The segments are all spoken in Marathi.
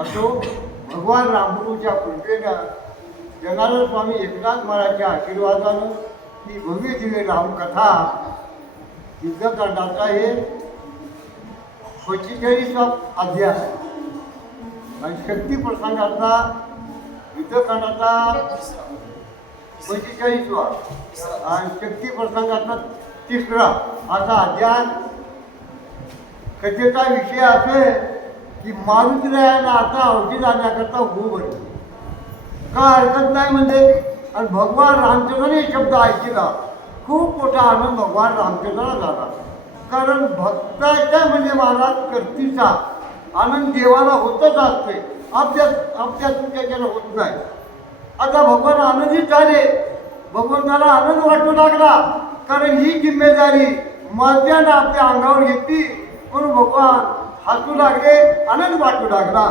असो भगवान रामगुरूच्या कृपेनं जगानंद स्वामी एकनाथ महाराजच्या आशीर्वादानं ही भव्य दिव्य रामकथा युद्धकांडाचा हे पंचेचाळीसवा अध्याय आणि शक्ती प्रसंगाचा युद्धकांडाचा पंचेचाळीसवा आणि शक्ती प्रसंगाचा तिसरा असा अध्याय. कथेचा विषय असेल की मारुतीरायाला आता अवधी जाण्याकरता हो बरं का हरकत नाही म्हणजे? आणि भगवान रामचंद्राने शब्द ऐकला. खूप मोठा आनंद भगवान रामचंद्राला झाला. कारण भक्ताच्या म्हणजे महाराज कर्तीचा आनंद देवाला होतच असते. अभ्यास आपल्या तुमच्याच्यानं होत नाही. आता भगवान आनंदित झाले. भगवंताला आनंद वाटू लागला. कारण ही जिम्मेदारी माझ्यानं आपल्या अंगावर घेतली. म्हणून भगवान हसू लागले आनंद वाटू लागला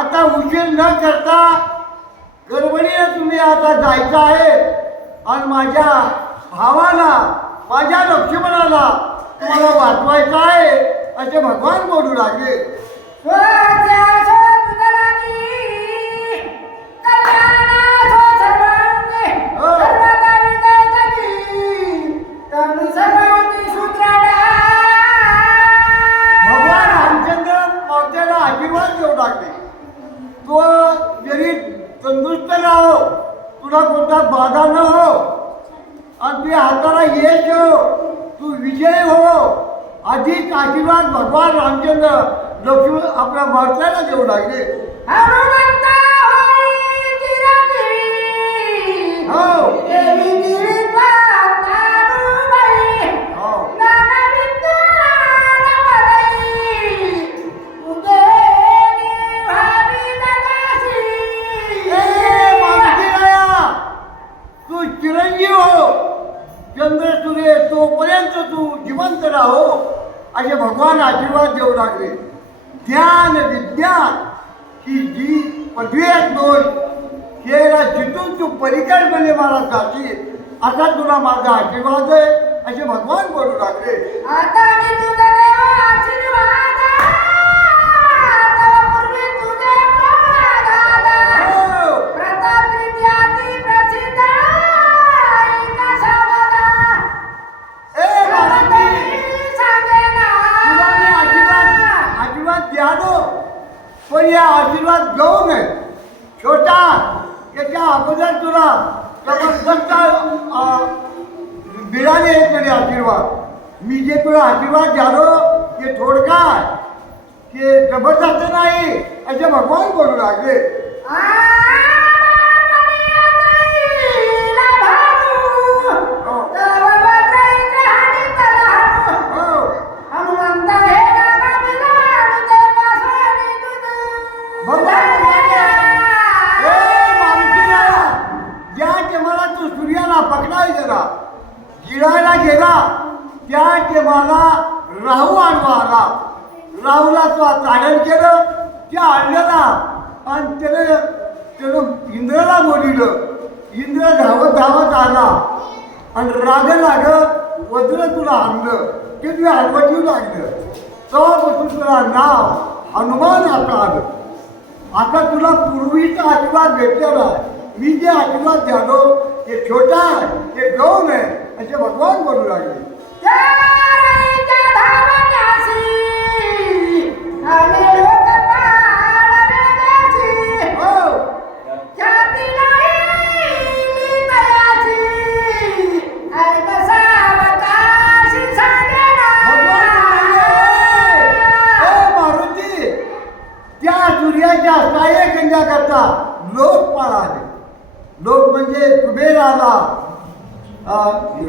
आता उशीर न करता गडबडीने तुम्ही आता जायचं आहे. आणि माझ्या भावाला माझ्या लक्ष्मणाला तुम्हाला वाचवायचं आहे असे भगवान बोलू लागले. तुला कोणता बाधा न हो. आणि तुझ्या हाताला यश हो. तू विजय हो. अधिक आशीर्वाद भगवान रामचंद्र लक्ष्मण आपल्या मावत्याला देऊ लागले. हो. चंद्र सूर्य तोपर्यंत तू जिवंत राहो असे भगवान आशीर्वाद देऊ लागले. ज्ञान विज्ञान ही जी पदवी आहेत दोन हे जिथून तू परिकल्पने मला जाशील असा तुला माझा आशीर्वाद आहे असे भगवान बोलू लागले. या आशीर्वाद घेऊ नये. छोटा याच्या अगोदर तुला जबरदस्त मिळाले तरी आशीर्वाद. मी जे तुला आशीर्वाद झालो ते थोडकाय ते जबरदस्त नाही असे भगवान बोलू लागले. राहूला केलं त्या आणलेला. आणि त्याने त्यानं इंद्राला बोलिलं. इंद्र धावत धावत आला. आणि राग लाग वज्र तुला आणलं. ते तुला हलवत लागलं. तेव्हापासून तुला नाव हनुमान आता आलं. आता तुला पूर्वीचा आशीर्वाद भेटलेला मी जे आशीर्वाद झालो ते छोटा आहे ते गौण आहे. असे भगवान बोलू लागले.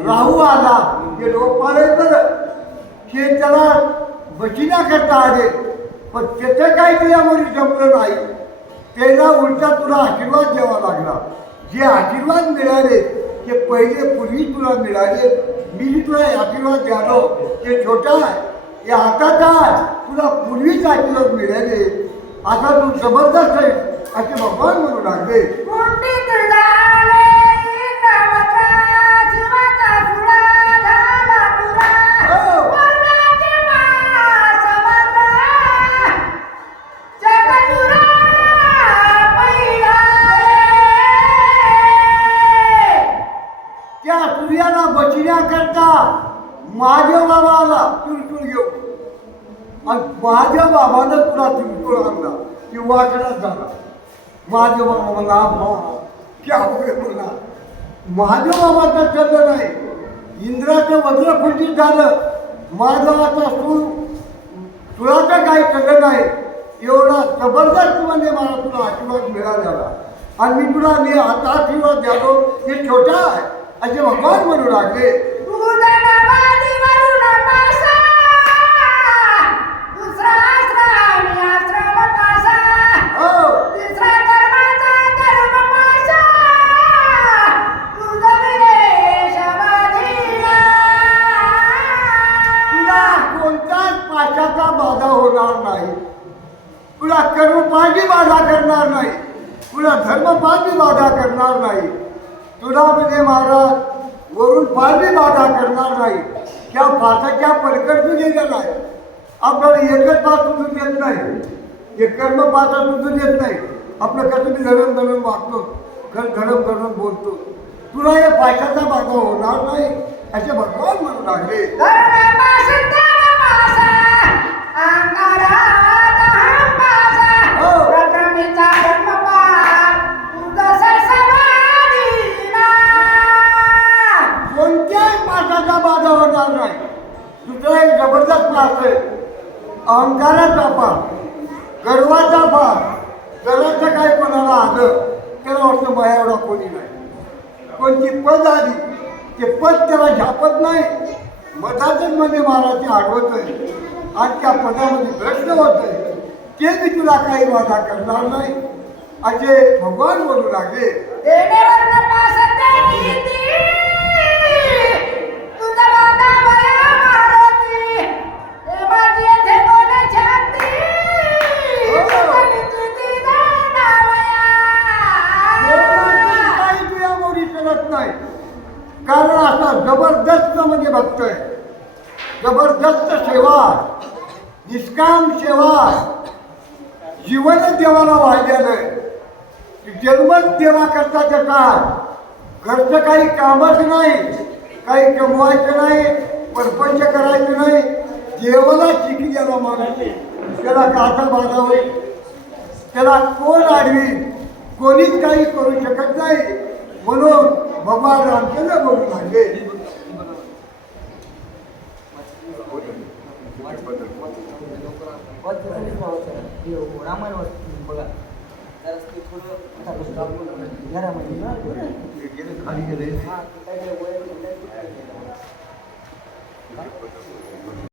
राहू आला. हे लोक बरं. हे त्याला बचिण्याकरता आले. पण त्याचं काही तुझ्यामध्ये जमलं नाही. त्याला उलटा तुला आशीर्वाद द्यावा लागला. जे आशीर्वाद मिळाले ते पहिले पूर्वी तुला मिळाले. मी तुला आशीर्वाद द्यालो ते छोटा आहे. हे आताचा तुला पूर्वीच आशीर्वाद मिळाले. आता तू जबरदस्त आहे असे भगवान म्हणू लागले. माझ्या बाबा आला तुरतुर घेऊन आणि माझ्या बाबानं तुला तुरतुर आणला की वाकडाच झाला माझ्या बाबा म्हणला "हा, क्या होय म्हणला महादेव बाबाचं ठरलं नाही. इंद्राचं वज्रफुटीत झालं. महादेवाचा सूर तर काही ठरलं नाही. एवढा जबरदस्त म्हणजे मला तुला आशीर्वाद मिळाला आणि मी तुला मी आता आशीर्वाद द्यालो. हे छोटा आहे. असे भगवान म्हणू लागले. कर्मपाठी बाधा करणार नाही. तुला धर्मपाठी बाधा करणार नाही. तुला म्हणजे महाराज वरून पाठी बाधा करणार नाही. त्या पाठाच्या पलकड तू गेला नाही. आपल्याला एकच पाठ सुधून येत नाही. हे कर्म पाठा सुधून येत नाही. आपलं कसं मी धडम धडम वागतो. खर धडम धडम बोलतो. तुला या पाशाचा बाधा होणार नाही. असे भगवान म्हणू लागले. गर्वाचा भाग. गर्वाचं काय कोणाला आलं? त्याला वाटतं माया एवढा कोणी नाही. कोणती पद आली ते पद त्याला झापत नाही. मधातच म्हणजे मध्ये महाराज ते आठवत आहे. आणि त्या पदामध्ये भ्रष्ट होत आहे. ते मी तुला काही वादा करणार नाही. असे भगवान बोलू लागले. कारण असा जबरदस्त म्हणजे भक्त आहे जबरदस्त सेवा निष्काम सेवा जीवन देवाला वाहिलेलं आहे. जन्मच देवा करताच्या काळ घरचं काही कामच नाही काही कमवायचं नाही परपंच करायचं नाही. देवाला शिकी द्यायला मागायचे. त्याला काचा बांधावे. त्याला कोण आडवी? कोणीच काही करू शकत नाही. म्हणून भगवान रामचंद्र बोलू लागले रामायण वाचून बघा जरा ते थोडं आता घरामध्ये